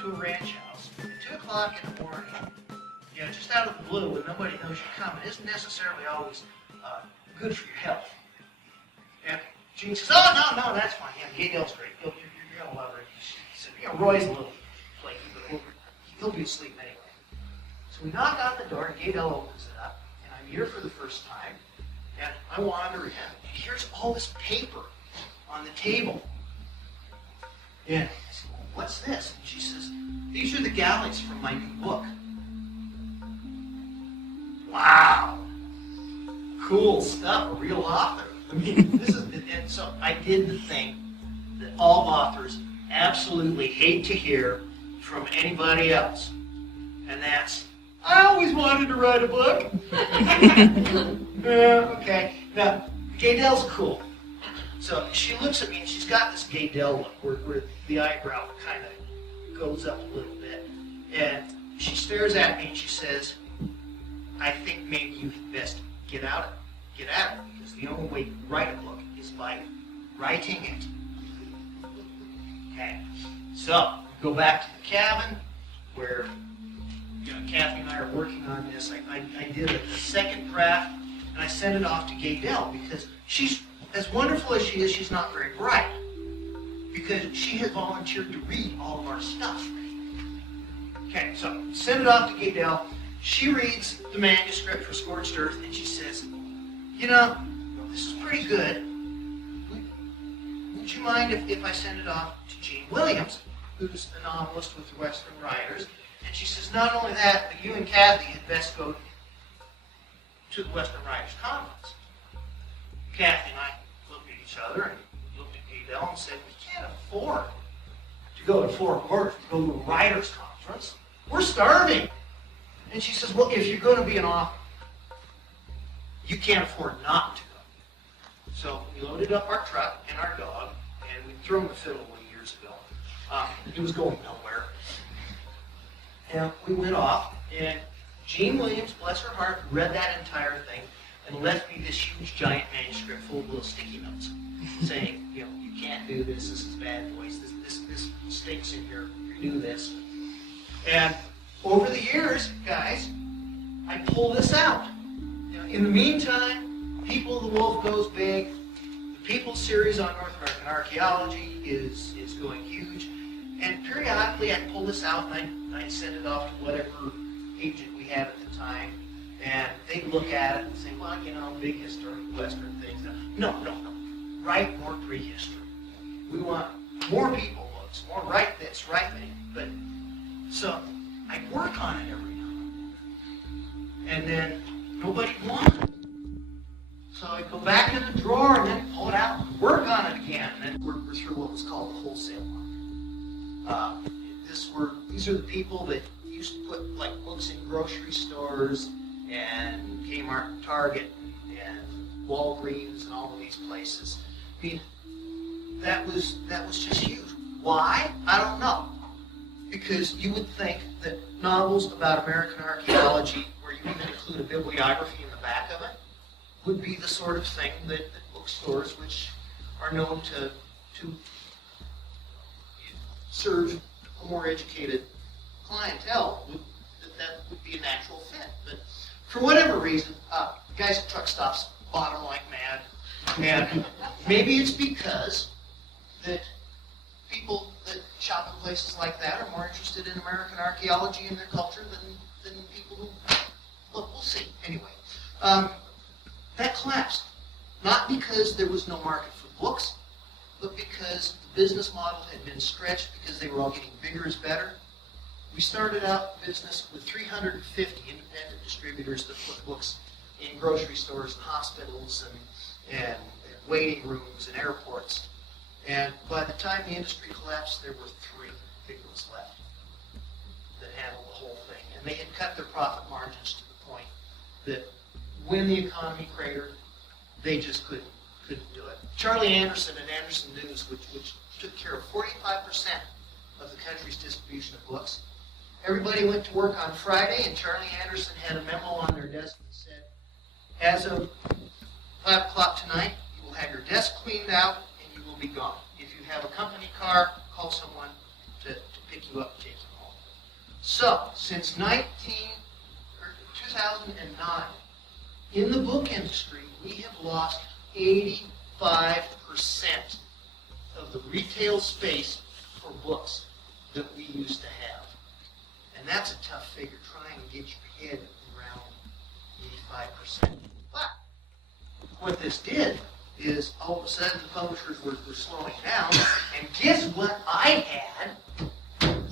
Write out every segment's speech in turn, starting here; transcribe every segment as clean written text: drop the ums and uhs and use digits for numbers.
up to a ranch house at 2 o'clock in the morning, just out of the blue, when nobody knows you're coming, isn't necessarily always good for your health. And Gene says, oh, no, that's fine. Yeah, Gaydell's great. You're going to love her. He said, Roy's a little flaky, but he'll be asleep anyway. So we knock on the door, and Gaydell opens it up, and I'm here for the first time, and I wander in, and here's all this paper on the table. And I said, well, what's this? And she says, these are the galleys from my new book. Wow. Cool stuff, a real author. I mean, and so I did the thing that all authors absolutely hate to hear from anybody else. And that's, I always wanted to write a book. Okay. Now, Gaydell's cool. So she looks at me and she's got this Gaydell look where the eyebrow kind of goes up a little bit. And she stares at me and she says, I think maybe you had best get at it, because the only way to write a book is by writing it. Okay, so go back to the cabin where Kathy and I are working on this. I did a second draft and I sent it off to Gaydell because she's, as wonderful as she is, she's not very bright because she has volunteered to read all of our stuff. Okay, so send it off to Gaydell. She reads the manuscript for Scorched Earth, and she says, this is pretty good. Would you mind if I send it off to Gene Williams, who's a novelist with the Western Writers? And she says, not only that, but you and Kathy had best go to the Western Writers Conference. Kathy and I looked at each other and looked at Gaydell and said, we can't afford to go to Fort Worth to go to a writers' conference. We're starving. And she says, well, if you're going to be an author, you can't afford not to go. So we loaded up our truck and our dog, and we threw him the fiddle years ago. It was going nowhere. And we went off, and Gene Williams, bless her heart, read that entire thing and left me this huge, giant manuscript full of little sticky notes saying, you can't do this is bad voice, this stinks in here, you do this. And over the years, guys, I pull this out. In the meantime, People of the Wolf goes big. The People series on North American archaeology is going huge. And periodically I pull this out and I send it off to whatever agent we have at the time. And they look at it and say, well, big historic Western things. No. Write more prehistory. We want more people books, more write this, write that. But so I work on it every now and then nobody wanted it. So I go back in the drawer and then pull it out and work on it again. And then we're through what was called the wholesale market. These are the people that used to put books in grocery stores and Kmart and Target and Walgreens and all of these places. I mean, that was just huge. Why? I don't know. Because you would think that novels about American archaeology, where you even include a bibliography in the back of it, would be the sort of thing that bookstores, which are known to serve a more educated clientele, that would be a natural fit. But for whatever reason, guys at truck stops bought them like mad. And maybe it's because that people that shop in places like that are more interested in American archaeology and their culture than people who, look, we'll see. Anyway, that collapsed. Not because there was no market for books, but because the business model had been stretched because they were all getting bigger is better. We started out business with 350 independent distributors that put books in grocery stores and hospitals and waiting rooms and airports. And by the time the industry collapsed, there were 3 big ones left that handled the whole thing. And they had cut their profit margins to the point that when the economy cratered, they just couldn't do it. Charlie Anderson at Anderson News, which took care of 45% of the country's distribution of books. Everybody went to work on Friday, and Charlie Anderson had a memo on their desk that said, as of 5 o'clock tonight, you will have your desk cleaned out and you will be gone. If you have a company car, call someone to pick you up and take you So, since 2009, in the book industry, we have lost 85% of the retail space for books that we used to have. And that's a tough figure, trying to get your head around 85%. But what this did is all of a sudden the publishers were slowing down, and guess what I had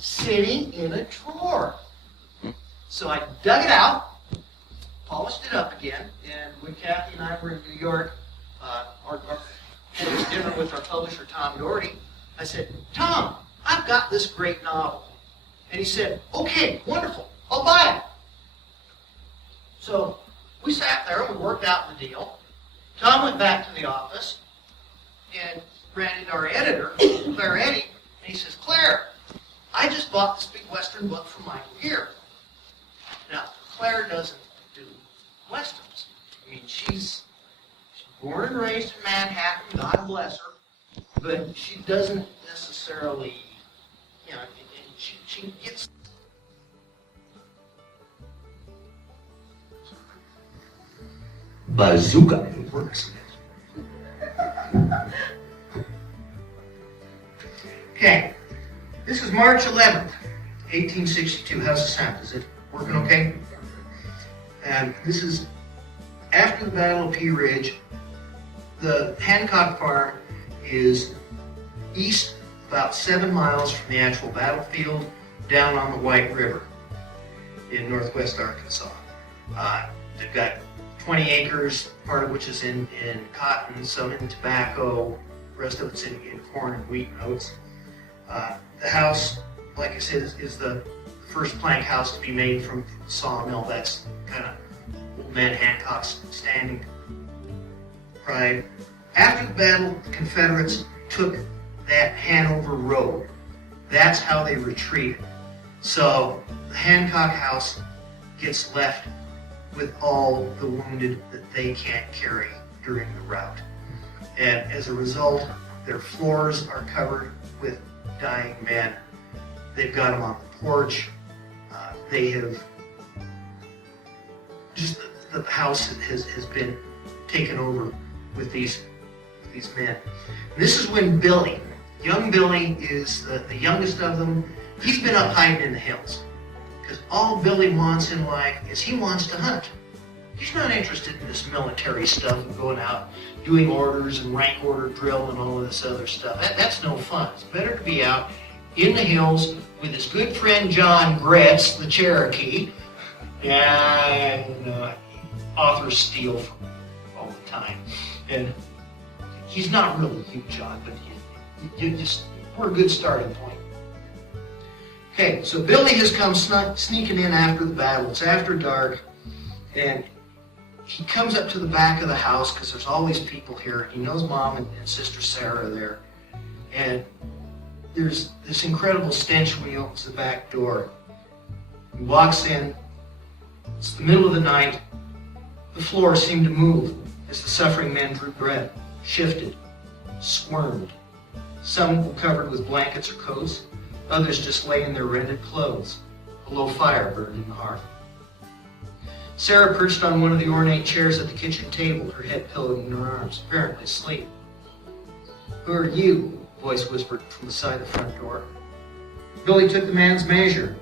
sitting in a drawer? So I dug it out, polished it up again, and when Kathy and I were in New York, having dinner with our publisher, Tom Doherty, I said, Tom, I've got this great novel. And he said, okay, wonderful, I'll buy it. So we sat there and we worked out the deal. Tom went back to the office and ran into our editor, Claire Eddy, and he says, Claire, I just bought this big Western book from Michael Gear. Now, Claire doesn't do Westerns. I mean, she's born and raised in Manhattan, God bless her, but she doesn't necessarily, you know, she gets... Bazooka. It works. Okay, this is March 11th, 1862. How's the sound? Is it working okay? And this is after the Battle of Pea Ridge. The Hancock farm is east about 7 miles from the actual battlefield, down on the White River in northwest Arkansas. They've got 20 acres, part of which is in cotton, some in tobacco, the rest of it's in corn and wheat and oats. The house, like I said, is the first plank house to be made from the sawmill. That's kind of old man Hancock's standing pride. After the battle, the Confederates took that Hanover Road. That's how they retreated. So the Hancock house gets left with all the wounded that they can't carry during the rout. And as a result, their floors are covered with dying men. They've got them on the porch. They have just the house has been taken over with these men. And this is when Billy, young Billy, is the youngest of them. He's been up hiding in the hills because all Billy wants in life is he wants to hunt. He's not interested in this military stuff and going out doing orders and rank order drill and all of this other stuff. That's no fun. It's better to be out in the hills with his good friend John Gretz, the Cherokee, and authors steal from him all the time. And he's not really you, John, but we're a good starting point. Okay, so Billy has come sneaking in after the battle. It's after dark, and he comes up to the back of the house because there's all these people here. He knows Mom and Sister Sarah are there. And there's this incredible stench when he opens the back door. He walks in. It's the middle of the night. The floor seemed to move as the suffering men drew breath, shifted, squirmed. Some were covered with blankets or coats. Others just lay in their rented clothes. A low fire burned in the hearth. Sarah perched on one of the ornate chairs at the kitchen table, her head pillowed in her arms, apparently asleep. "Who are you?" a voice whispered from the side of the front door. Billy took the man's measure.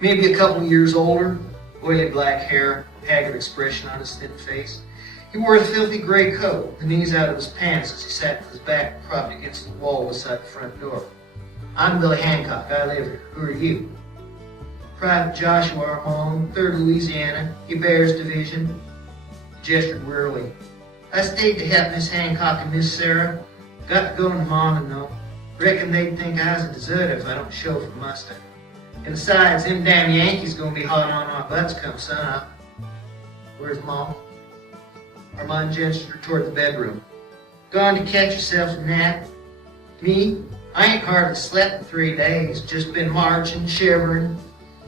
Maybe a couple years older, oily black hair, haggard expression on his thin face. He wore a filthy gray coat, the knees out of his pants as he sat with his back propped against the wall beside the front door. "I'm Billy Hancock. I live here. Who are you?" "Private Joshua Armand, 3rd Louisiana, Hebert's Division." He gestured wearily. "I stayed to help Miss Hancock and Miss Sarah. Got to go in the morning, though. Reckon they'd think I was a deserter if I don't show for muster. And besides, them damn Yankees gonna be hot on our butts come sunup." "Where's Mom?" Armand gestured toward the bedroom. "Gone to catch herself a nap. Me? I ain't hardly slept in 3 days. Just been marching, shivering,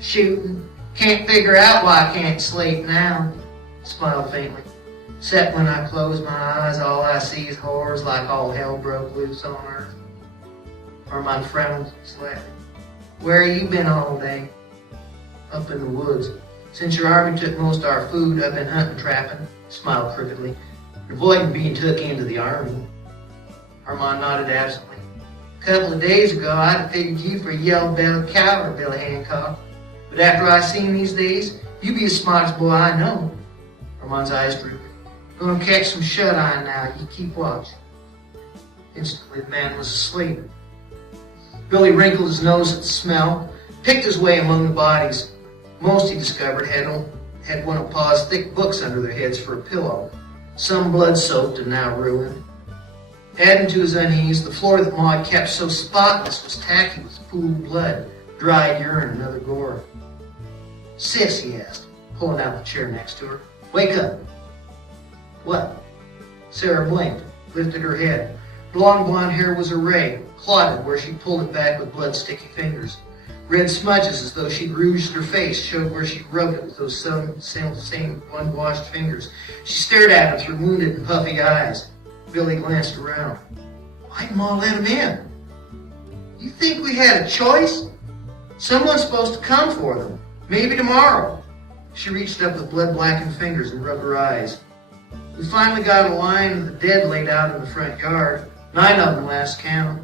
shooting. Can't figure out why I can't sleep now." Smiled faintly. "Except when I close my eyes, all I see is horrors like all hell broke loose on earth." Armand frowned slightly. "Where you been all day?" Up in the woods. Since your army took most of our food, I've been hunting, trapping. Smiled crookedly. Avoiding being took into the army. Armand nodded absently. A couple of days ago, I'd have figured you for a yellow-bellied coward, Billy Hancock. But after I seen these days, you be the smartest boy I know. Armand's eyes drooped. Gonna catch some shut-eye now. You keep watch. Instantly, the man was asleep. Billy wrinkled his nose at the smell, picked his way among the bodies. Most, he discovered, had one of Pa's thick books under their heads for a pillow, some blood-soaked and now ruined. Adding to his unease, the floor that Ma had kept so spotless was tacky with pooled blood, dried urine, and other gore. Sis, he asked, pulling out the chair next to her. Wake up. What? Sarah blinked, lifted her head. Long blonde hair was arrayed, clotted where she pulled it back with blood-sticky fingers. Red smudges, as though she'd rouged her face, showed where she rubbed it with those same unwashed fingers. She stared at him through wounded and puffy eyes. Billy glanced around. Why'd Ma let him in? You think we had a choice? Someone's supposed to come for them. Maybe tomorrow. She reached up with blood-blackened fingers and rubbed her eyes. We finally got a line of the dead laid out in the front yard. 9 of them last count.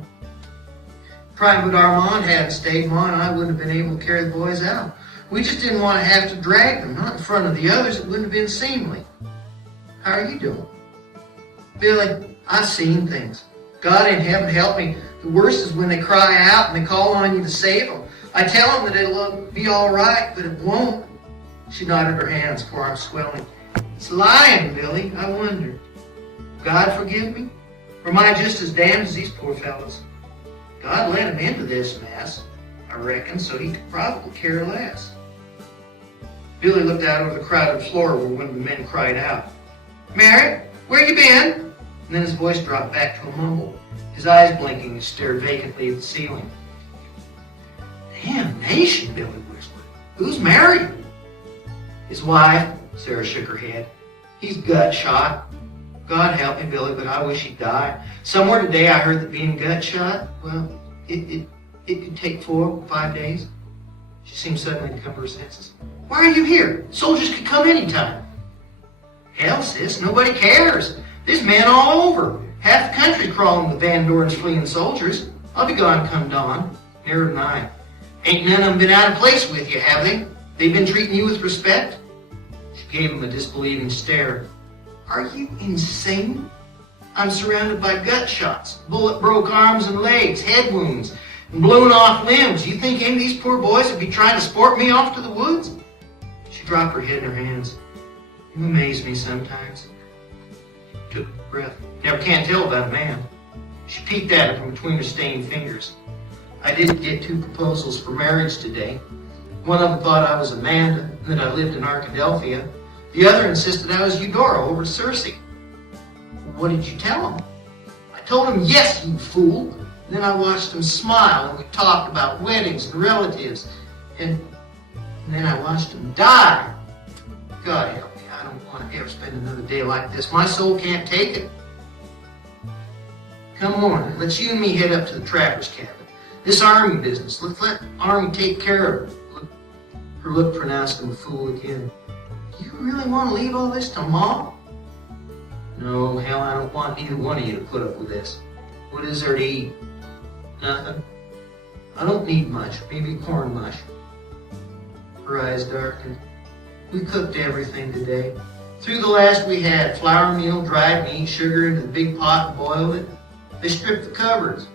Private Armand hadn't stayed, Ma and I wouldn't have been able to carry the boys out. We just didn't want to have to drag them, not in front of the others. It wouldn't have been seemly. How are you doing? Billy, I've seen things. God in heaven help me. The worst is when they cry out and they call on you to save them. I tell them that it'll be all right, but it won't. She nodded her hands, forearms swelling. It's lying, Billy. I wonder. God forgive me? Or am I just as damned as these poor fellows? God let him into this mess, I reckon, so he could probably care less. Billy looked out over the crowded floor where one of the men cried out, Mary, where you been? And then his voice dropped back to a mumble. His eyes blinking, he stared vacantly at the ceiling. Damnation, Billy whispered. Who's Mary? His wife, Sarah shook her head. He's gut shot. God help me, Billy, but I wish he'd die. Somewhere today I heard that being gut shot, well, it could take 4 or 5 days. She seemed suddenly to come to her senses. Why are you here? Soldiers could come anytime. Hell, sis, nobody cares. There's men all over. Half the country's crawling with Van Doren's fleeing soldiers. I'll be gone come dawn, nearer than I. Ain't none of them been out of place with you, have they? They've been treating you with respect? She gave him a disbelieving stare. Are you insane? I'm surrounded by gut shots, bullet broke arms and legs, head wounds, and blown off limbs. You think any of these poor boys would be trying to sport me off to the woods? She dropped her head in her hands. You amaze me sometimes. She took a breath. Never can tell about a man. She peeked at him from between her stained fingers. I did get 2 proposals for marriage today. One of them thought I was Amanda and that I lived in Arkadelphia. The other insisted I was Eudora over to Circe. What did you tell him? I told him, yes, you fool. And then I watched him smile and we talked about weddings and relatives. And then I watched him die. God help me, I don't want to ever spend another day like this. My soul can't take it. Come on, let's you and me head up to the trapper's cabin. This army business, let's let Army take care of it. Her look pronounced him a fool again. Do you really want to leave all this to Ma? No, hell, I don't want either one of you to put up with this. What is there to eat? Nothing. I don't need much, maybe corn mush. Her eyes darkened. We cooked everything today. Through the last we had, flour meal, dried meat, sugar into the big pot and boiled it. They stripped the cupboards.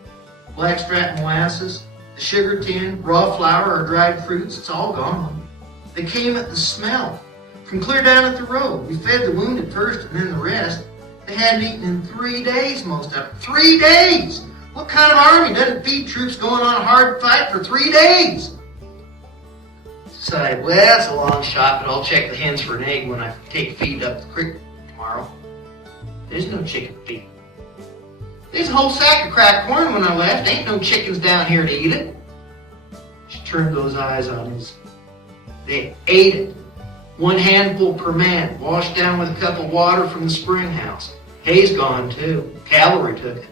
Blackstrap molasses, the sugar tin, raw flour or dried fruits, it's all gone. They came at the smell. From clear down at the road. We fed the wounded first and then the rest. They hadn't eaten in 3 days, most of them. 3 days! What kind of army doesn't feed troops going on a hard fight for 3 days? Sighed, well, that's a long shot, but I'll check the hens for an egg when I take feed up the creek tomorrow. There's no chicken feed. There's a whole sack of cracked corn when I left. Ain't no chickens down here to eat it. She turned those eyes on his. They ate it. 1 handful per man, washed down with a cup of water from the spring house. Hay's gone too. Cavalry took it.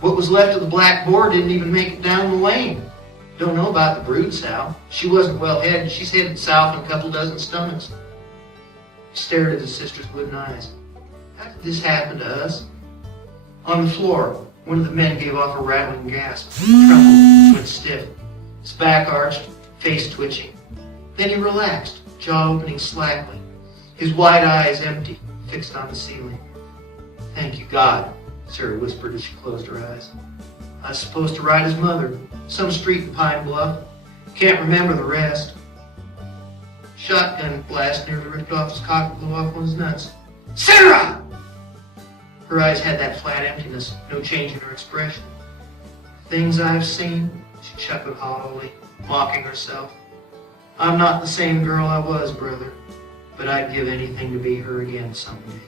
What was left of the black boar didn't even make it down the lane. Don't know about the brood sow. She wasn't well headed. She's headed south in a couple dozen stomachs. He stared at his sister's wooden eyes. How did this happen to us? On the floor, one of the men gave off a rattling gasp, trembled, went stiff, his back arched, face twitching. Then he relaxed, jaw opening slackly, his wide eyes empty, fixed on the ceiling. Thank you, God, Sarah whispered as she closed her eyes. I was supposed to ride his mother, some street in Pine Bluff. Can't remember the rest. Shotgun blast nearly ripped off his cock and blew off one's nuts. Sarah! Her eyes had that flat emptiness, no change in her expression. Things I've seen, she chuckled hollowly, mocking herself. I'm not the same girl I was, brother, but I'd give anything to be her again someday.